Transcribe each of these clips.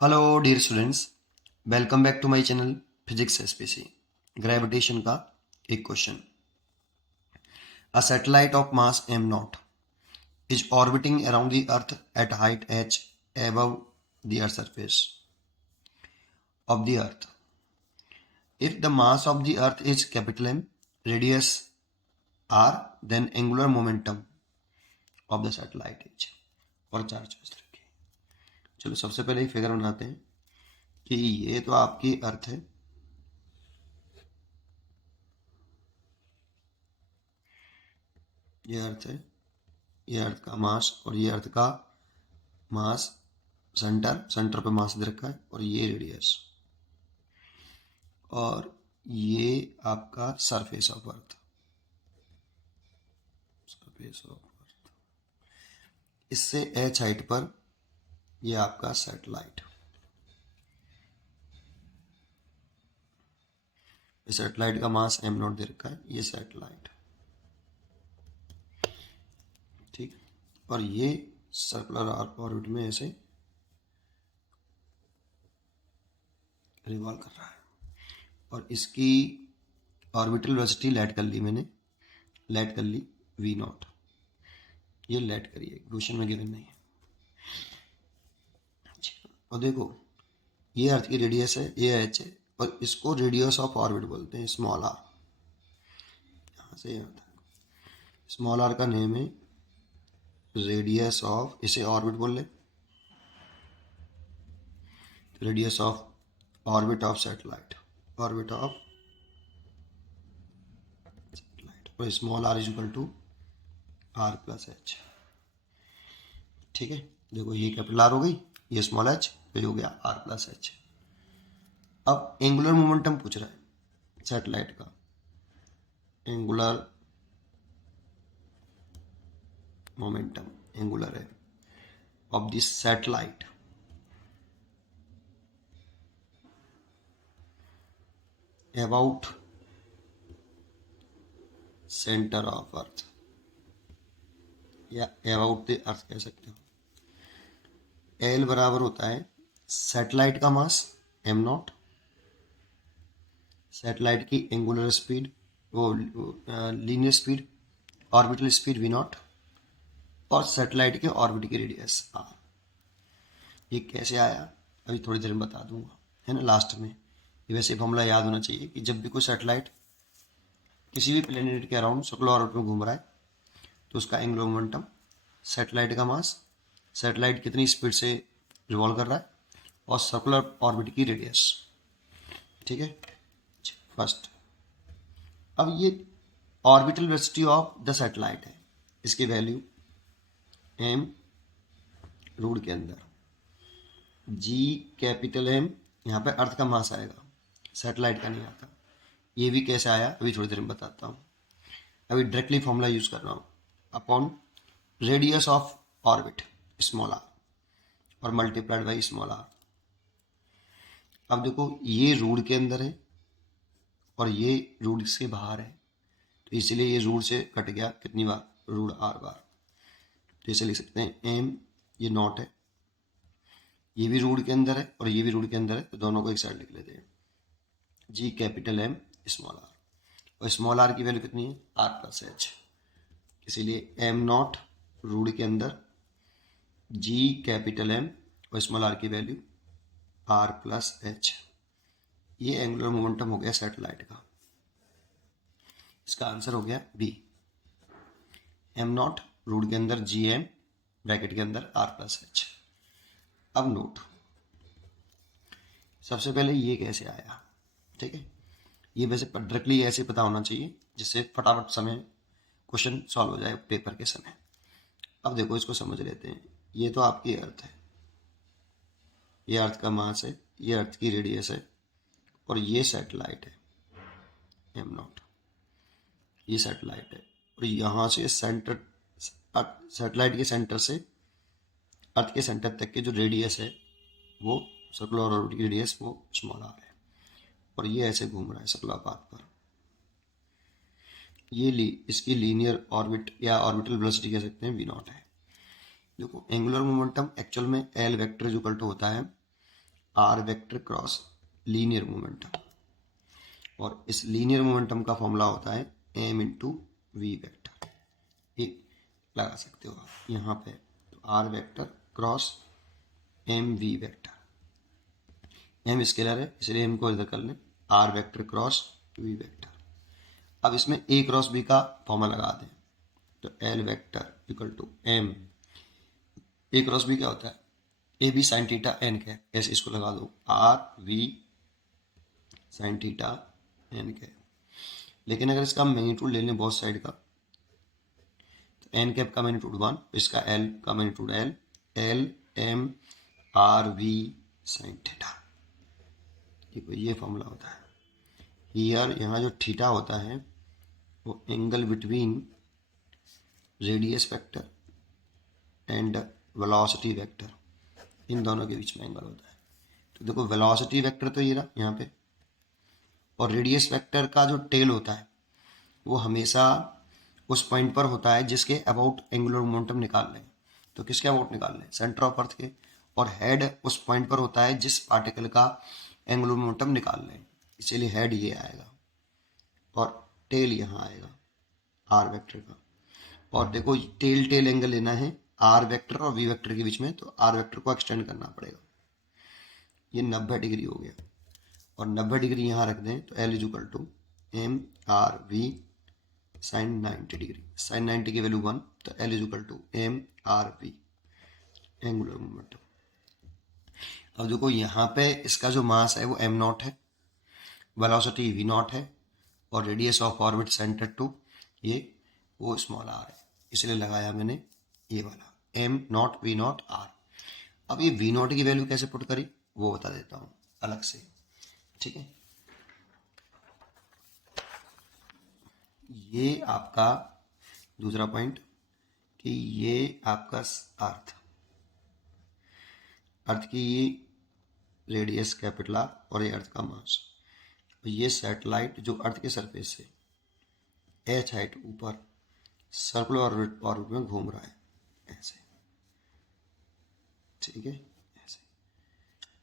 Hello dear students, welcome back to my channel physics SPC. Gravitation का एक question. A satellite of mass m naught is orbiting around the earth at height h above the earth surface of the earth. If the mass of the earth is capital M, radius r, then angular momentum of the satellite is, और चार choice रखी। चलो सबसे पहले figure बनाते हैं कि ये तो आपकी अर्थ है, ये अर्थ है, ये अर्थ का मास और ये अर्थ का मास सेंटर पे मास दे रखा है, और ये रेडियस, और ये आपका surface of earth, surface of earth. इससे h हाइट पर ये आपका सैटेलाइट, इस सैटेलाइट का मास m नॉट दे रखा है, ये सैटेलाइट, ठीक। और ये सर्कुलर ऑर्बिट में ऐसे रिवॉल्व कर रहा है, और इसकी ऑर्बिटल वेलोसिटी लेट कर ली मैंने, लेट कर ली v नॉट, ये लेट करिए, क्वेश्चन में गिवन नहीं है। और देखो ये अर्थ की रेडियस है, ये h है, और इसको रेडियस ऑफ ऑर्बिट बोलते हैं, स्मॉल आर। यहाँ से यहाँ तक स्मॉल आर का नेम है रेडियस ऑफ, इसे ऑर्बिट बोल ले, radius of orbit of satellite, orbit of satellite, और small are is equal to R plus H. ठीक है, देखो ये कैपिटल आर हो गई, ये स्मॉल एच, तो हो गया आर प्लस एच। अब एंगुलर मोमेंटम पूछ रहा है सैटेलाइट का, एंगुलर मोमेंटम, एंगुलर है, of this satellite about centre of earth, या अबाउट द अर्थ कह सकते हो। एल बराबर होता है सैटेलाइट का मास एम नॉट, सैटेलाइट की एंगुलर स्पीड, वो linear speed, orbital speed v naught, और सैटेलाइट के ऑर्बिट की रेडियस आर। ये कैसे आया अभी थोड़ी देर में बता दूंगा, है ना, लास्ट में। ये वैसे फॉर्मूला याद होना चाहिए कि जब भी कोई सैटेलाइट किसी भी प्लेनेट के अराउंड सर्कुलर ऑर्बिट में घूम रहा है, तो उसका एंगुलर मोमेंटम, सैटेलाइट का मास, सैटेलाइट कितनी स्पीड से रिवॉल्व कर रहा है, और सर्कुलर ऑर्बिट की रेडियस। ठीक है, फर्स्ट। अब ये orbital velocity of the satellite है, इसकी वैल्यू एम रूट के अंदर, जी कैपिटल एम, यहाँ पे अर्थ का मास आएगा, सैटेलाइट का नहीं आता। ये भी कैसे आया अभी थोड़ी देर में बताता हूँ, अभी डायरेक्टली फॉर्मूला यूज कर रहा हूँ, upon radius of orbit small r और मल्टीप्लाइड बाई स्मॉल आर। अब देखो ये रूट के अंदर है और ये रूट से बाहर है, तो इसलिए ये रूट से कट गया कितनी बार, रूट आर बार। तो इसे लिख सकते हैं एम, ये नॉट है, ये भी रूट के अंदर है और ये भी रूट के अंदर है, तो दोनों को एक साइड लिख लेते हैं, जी कैपिटल एम स्मॉल आर, और स्मॉल आर की वैल्यू कितनी है, आर प्लस एच, इसीलिए एम नॉट रूट के अंदर, जी कैपिटल एम और स्मॉल आर की वैल्यू आर प्लस एच। ये एंगुलर मोमेंटम हो गया सैटेलाइट का, इसका आंसर हो गया बी, एम नॉट रूट के अंदर जी एम ब्रैकेट के अंदर आर प्लस एच। अब नोट, सबसे पहले ये कैसे आया, ठीक है, ये वैसे डायरेक्टली ऐसे पता होना चाहिए जिससे फटाफट समय क्वेश्चन सॉल्व हो जाए पेपर के समय। अब देखो इसको समझ लेते हैं, ये तो आपकी अर्थ है, ये अर्थ का मास है, ये अर्थ की रेडियस है, और ये सैटेलाइट है एम नॉट, ये सैटेलाइट है, और यहाँ से सेंटर, सैटेलाइट के सेंटर से अर्थ के सेंटर तक के जो रेडियस है वो सर्कुलर ऑर्बिट की रेडियस वो स्मॉल आर है, और ये ऐसे घूम रहा है सर्कुलर पाथ पर। ये इसकी लीनियर ऑर्बिट या ऑर्बिटल वेलोसिटी कह सकते हैं वी नॉट है। देखो एंगुलर मोमेंटम एक्चुअल में एल वेक्टर इक्वल टू होता है r vector cross linear momentum, और इस लीनियर मोमेंटम का फॉर्मूला होता है एम इंटू वी वेक्टर। ये लगा सकते हो आप यहाँ पे, तो r vector cross m v vector, m scalar है इसलिए एम को इधर कर लें, r vector cross v vector. अब इसमें ए क्रॉस बी का फॉर्मूला लगा दें, तो L vector equal to m, a cross b क्या होता है, a b sine theta n के, ऐसे इसको लगा दो r we sine theta n के। लेकिन अगर इसका मैग्नीट्यूड ले लें बहुत साइड का, तो एन कैप का मैग्नीट्यूड 1, इसका एल का magnitude L, L M are we sine theta, ये फॉर्मूला होता है। हियर यहाँ जो थीटा होता है वो angle between radius vector and velocity vector, इन दोनों के बीच में एंगल होता है। तो देखो वेलोसिटी वेक्टर तो ये रहा यहाँ पे, और रेडियस वेक्टर का जो टेल होता है वो हमेशा उस पॉइंट पर होता है जिसके अबाउट एंगुलर मोमेंटम निकाल लें। तो किसके अबाउट निकाल लें, सेंटर ऑफ अर्थ के, और हेड उस पॉइंट पर होता है जिस पार्टिकल का एंगुलर मोमेंटम निकाल लें, इसीलिए हेड ये आएगा और टेल यहाँ आएगा आर वेक्टर का। और देखो टेल टेल एंगल लेना है आर वेक्टर और वी वेक्टर के बीच में, तो आर वेक्टर को एक्सटेंड करना पड़ेगा, ये 90 डिग्री हो गया, और 90 डिग्री यहाँ रख दें तो L is equal to m are we sine 90 degree, sine 90 की वैल्यू 1, तो L is equal to m are v angular momentum. अब देखो यहाँ पे इसका जो मास है वो एम नॉट है, वेलोसिटी वी नॉट है, और radius of orbit center to ये वो स्मॉल आर है, इसलिए लगाया मैंने ये वाला m naught v naught r. अब ये वी नॉट की वैल्यू कैसे पुट करी वो बता देता हूँ अलग से, ठीक है। ये आपका दूसरा पॉइंट कि ये आपका अर्थ की रेडियस कैपिटल आर और ये अर्थ का मास, ये सैटेलाइट जो अर्थ के सरफेस से एच हाइट ऊपर सर्कुलर ऑर्बिट में घूम रहा है ऐसे, ठीक है ऐसे,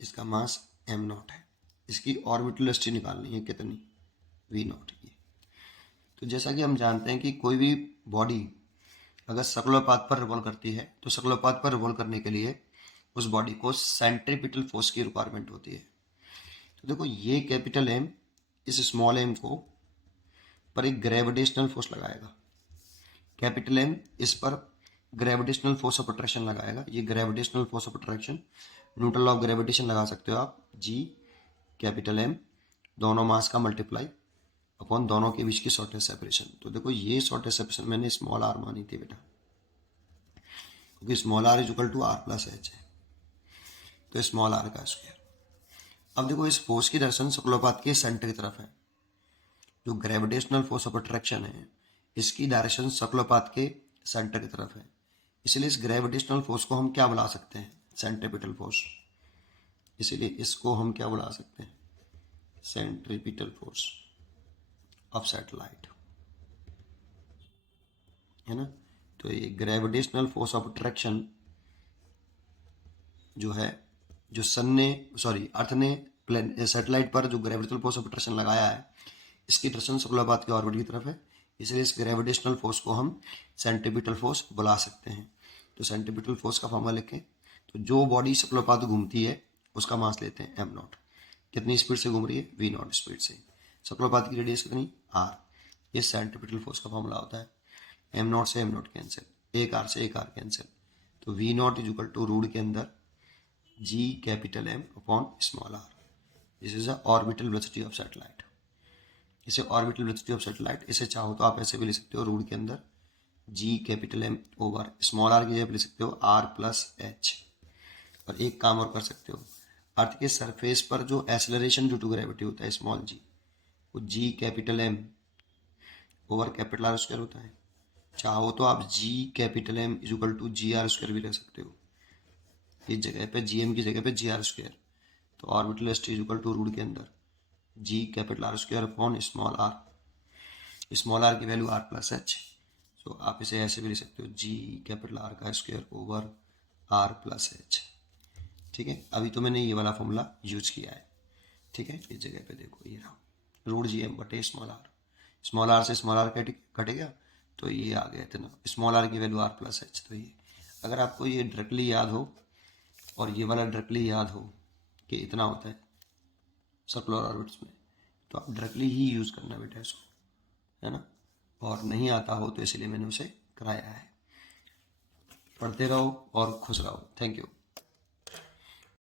इसका मास एम नॉट है, इसकी ऑर्बिटल वेलोसिटी निकालनी है कितनी, वी नॉट की। तो जैसा कि हम जानते हैं कि कोई भी बॉडी अगर सर्कुलर पाथ पर रिवॉल्व करती है तो सर्कुलर पाथ पर रिवॉल्व करने के लिए उस बॉडी को सेंट्रीपिटल फोर्स की रिक्वायरमेंट होती है। तो देखो ये कैपिटल एम इस स्मॉल एम को पर एक ग्रेविटेशनल फोर्स लगाएगा, कैपिटल एम इस पर ग्रेविटेशनल फोर्स ऑफ अट्रैक्शन लगाएगा, ये gravitational force of attraction Newton law of gravitation लगा सकते हो आप, जी कैपिटल एम दोनों मास का मल्टीप्लाई अपॉन दोनों के बीच की शॉर्टेस्ट सेपरेशन। तो देखो ये शॉर्टेस्ट सेपरेशन मैंने स्मॉल आर मानी थी बेटा, क्योंकि small are is equal to R plus h है, तो स्मॉल आर का स्क्वायर। अब देखो इस फोर्स की डायरेक्शन सर्कुलर के सेंटर की तरफ है, जो ग्रेविटेशनल फोर्स ऑफ अट्रैक्शन है इसकी डायरेक्शन सर्कुलर के सेंटर की तरफ है, इसलिए इस ग्रेविटेशनल फोर्स को हम क्या बुला सकते हैं, सेंट्रीपिटल फोर्स, इसलिए इसको हम क्या बुला सकते हैं, सेंट्रीपिटल फोर्स ऑफ सैटेलाइट, है ना। तो ये ग्रेविटेशनल फोर्स ऑफ अट्रैक्शन जो है, जो सन ने अर्थ ने सैटेलाइट पर जो ग्रेविटेशनल फोर्स ऑफ अट्रैक्शन लगाया है इसकी डायरेक्शन सर्कुलर के ऑर्बिट की तरफ है, इसलिए इस ग्रेविटेशनल फोर्स को हम सेंट्रीपिटल फोर्स बुला सकते हैं। तो सेंट्रीपिटल फोर्स का फॉर्मूला लिखें, तो जो बॉडी सर्कुलर पाथ घूमती है उसका मास लेते हैं एम नॉट, कितनी स्पीड से घूम रही है, वी नॉट स्पीड से, सर्कुलर पाथ की रेडियस कितनी, आर, ये सेंट्रीपिटल फोर्स का फॉर्मूला होता है। एम नॉट से एम नॉट कैंसिल, एक आर से एक आर कैंसिल, तो V naught is equal to root के अंदर G capital M upon small R, this is the orbital velocity of satellite. इसे ऑर्बिटल वेलोसिटी ऑफ सैटेलाइट, इसे चाहो तो आप ऐसे भी ले सकते हो, रूट के अंदर G capital M over small R की जगह ले सकते हो आर प्लस एच। और एक काम और कर सकते हो, अर्थ के सरफेस पर जो एक्सेलरेशन ड्यू टू ग्रेविटी होता है स्मॉल जी, वो G capital M over capital R square होता है। चाहो तो आप G capital M is equal to G R square भी रख सकते हो, इस जगह पे जी एम की जगह पे जी आर स्क्वायर, तो orbital velocity is equal to root के अंदर G capital R square upon small R की वैल्यू आर प्लस एच। तो आप इसे ऐसे भी लिख सकते हो, जी कैपिटल आर का square over R plus H, ठीक है, अभी तो मैंने ये वाला फॉर्मूला यूज किया है। ठीक है, इस जगह पे देखो ये रहा रूट जी एम बटे स्मॉल आर से स्मॉल आर कटेगा तो ये आ गया इतना, स्मॉल आर की वैल्यू आर प्लस एच। तो ये अगर आपको ये डायरेक्टली याद हो और ये वाला डायरेक्टली याद हो कि इतना होता है सर्कुलर ऑर्बिट्स में, तो आप डायरेक्टली ही यूज़ करना बेटा इसको, है ना। और नहीं आता हो तो इसलिए मैंने उसे कराया है। पढ़ते रहो और खुश रहो। Thank you.